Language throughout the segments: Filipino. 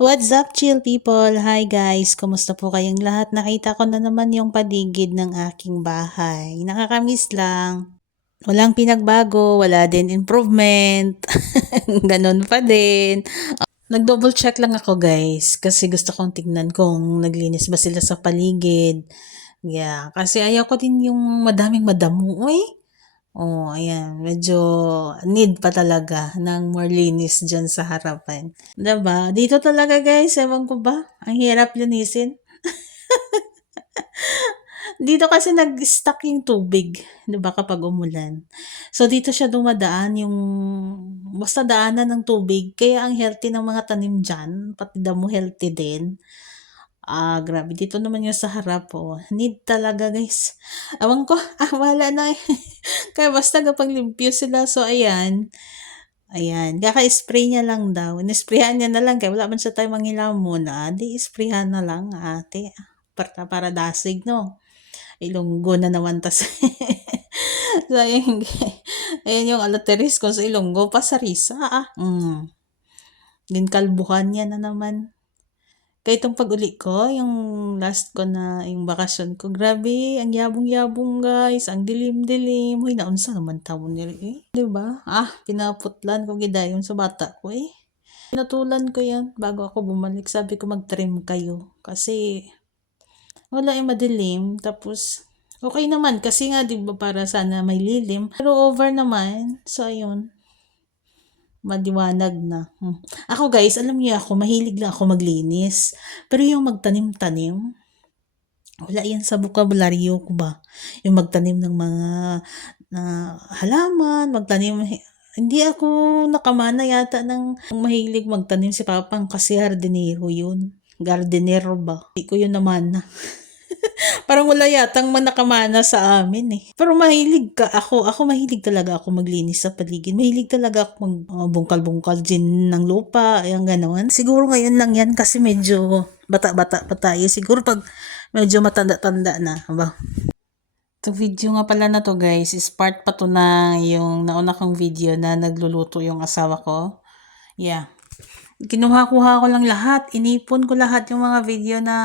What's up, chill people? Hi guys, kumusta po kayong lahat? Nakita ko na naman yung paligid ng aking bahay. Nakakamiss lang. Walang pinagbago, wala din improvement. Ganon pa din. Nag-double check lang ako guys kasi gusto kong tignan kung naglinis ba sila sa paligid. Yeah, kasi ayaw ko din yung madaming madamo. Oh, ayan. Medyo need pa talaga ng more linis dyan sa harapan. 'Di ba? Dito talaga guys, ewan ko ba, ang hirap linisin. Dito kasi nag-stuck yung tubig, 'di ba, kapag umulan. So dito siya dumadaan yung basta daanan ng tubig kaya ang healthy ng mga tanim diyan, pati damo healthy din. Grabe dito naman yung sa harap, oh, need talaga guys. Ewan ko, bahala na, eh. Kaya basta kapag limpyo sila, so ayan. Ayan, kaka-spray niya lang daw. In-sprayan niya na lang kaya wala man siya tayong manghilamon, 'di sprayhan na lang ate. Para dasig 'no, Ilonggo na naman tas so ayun ayan yung alateris ko sa Ilonggo pa sarisa, ginkalbuhan niya na naman. Kaya itong pag-uli ko, yung last ko na yung bakasyon ko, grabe, ang yabong-yabong guys, ang dilim-dilim. Huy, naunsa naman tawon nila eh. 'Di ba? Pinaputlan ko gidayon sa bata ko eh. Pinatulan ko yan bago ako bumalik. Sabi ko mag-trim kayo. Kasi wala yung madilim. Tapos okay naman kasi nga 'di ba para sana may lilim. Pero over naman. So ayun, maliwanag na. Ako guys, alam niyo ako, mahilig lang ako maglinis. Pero yung magtanim-tanim, wala yan sa bokabularyo ko ba. Yung magtanim ng mga halaman, magtanim, hindi ako nakamana yata ng mahilig magtanim si Papang kasi hardinero yun. Gardenero ba? Hindi ko yun naman. Parang wala yatang nakamana sa amin eh. Pero mahilig ka ako mahilig talaga ako maglinis sa paligid. Mahilig talaga ako magbungkal-bungkal din ng lupa, ayan gano'n. Siguro ngayon lang yan kasi medyo bata-bata pa tayo. Siguro pag medyo matanda-tanda na, ba? Itong video nga pala na to guys is part pa to na yung nauna kong video na nagluluto yung asawa ko. Yeah. Kinuha-kuha ko lang lahat, inipon ko lahat yung mga video na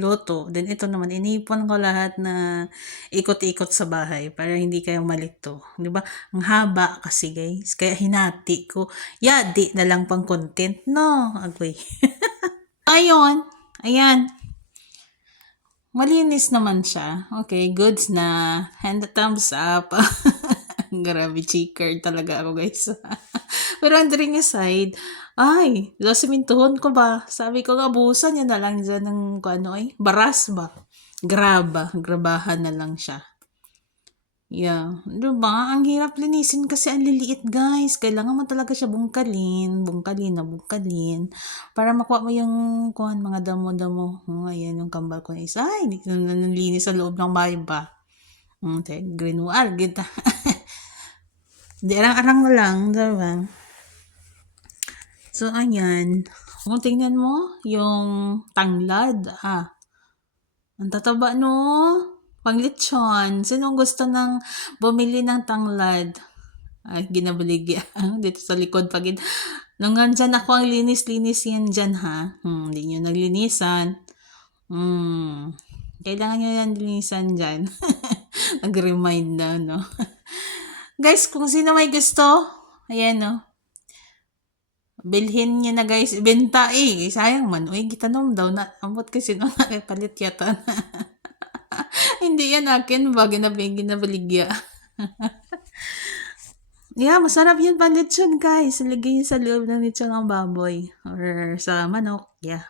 luto. Then ito naman, inipon ko lahat na ikot-ikot sa bahay para hindi kayo malito. 'Di ba? Ang haba kasi guys, kaya hinati ko. Yadi na lang pang content, no? Agoy. Ayun, ayan. Malinis naman siya. Okay, goods na. And the thumbs up. Grabe, cheaker talaga ako guys. Pero andring aside, ay, lasimintuhon ko ba? Sabi ko, abusan niya na lang dyan ng baras ba? Grabahan na lang siya. Yeah. Diba? Ang hirap linisin kasi ang liliit guys. Kailangan mo talaga siya bungkalin. Para makuha mo yung mga damo-damo. Ayan, yung kambal ko na isa. Ay, hindi ko na nalinis sa loob ng bahay ba? Green wall, kita. Di arang-arang na lang, diba? So, ayan. Kung tingnan mo, yung tanglad, ang tataba no? Panglitsyon. Sinong gusto ng bumili ng tanglad? Ginabaligya. Dito sa likod pagid. Nung nandyan ako ang linis-linis yan dyan ha. Hindi nyo naglinisan. Kailangan nyo yan linisan dyan. Nag-remind na, no? Guys, kung sino may gusto, ayan, no? Bilhin niya na guys, ibenta sayang man, gitanom daw na, ambot kasi nung palit yata na. Hindi yan akin, ginabaligya. Yeah, masarap yun panlitsyon guys, ilagay sa loob ng litsyon ng baboy, or sa manok, yeah.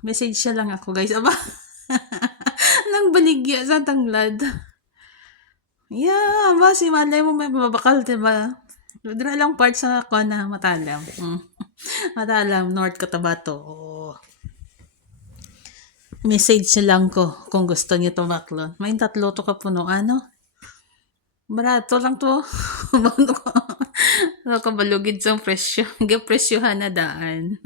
Message siya lang ako guys, nang baligya sa tanglad. Yeah, si malay mo may babakal, diba? Dira lang part sa ako na Matalam. Matalam, North Cotabato. Message niya lang ko kung gusto niyo tumaklon. May tatlo to kapuno. Barato lang to. Kabalugid sa presyo. Presyohan na daan.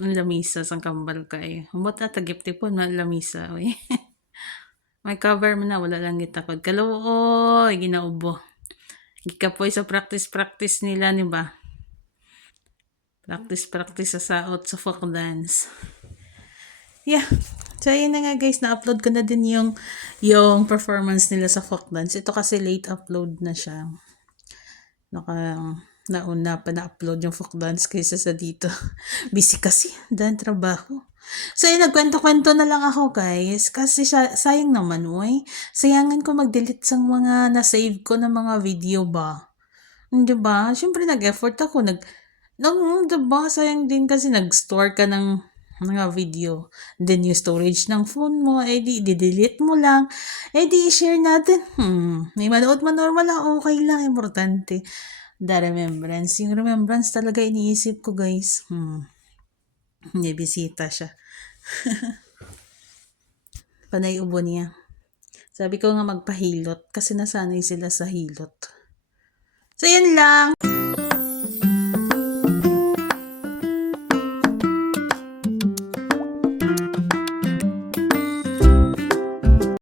Ang lamisa sang kambal ka eh. Humot na tagip-tipon na lamisa. May cover mo na. Wala lang gitakod. Ginaubo. Ikapoy sa practice nila, ni ba? Practice sa saot sa folk dance. Yeah. So, yun na nga guys, na-upload ko na din yung performance nila sa folk dance. Ito kasi late upload na siya. Nauna pa na-upload yung folk dance kaysa sa dito. Busy kasi, dahil trabaho. So, yun, nagkwento-kwento na lang ako guys. Kasi sayang naman, uy. Sayangan ko mag-delete sa mga na-save ko na mga video ba. Diba? Siyempre, nag-effort ako. Diba? Sayang din kasi nag-store ka ng mga video. Then, yung storage ng phone mo, di-delete mo lang. I-share natin. May manood man normal lang, okay lang, importante. The remembrance. Yung remembrance talaga iniisip ko, guys. May bisita siya. Panay ubo niya. Sabi ko nga magpahilot kasi nasanay sila sa hilot. So, yan lang.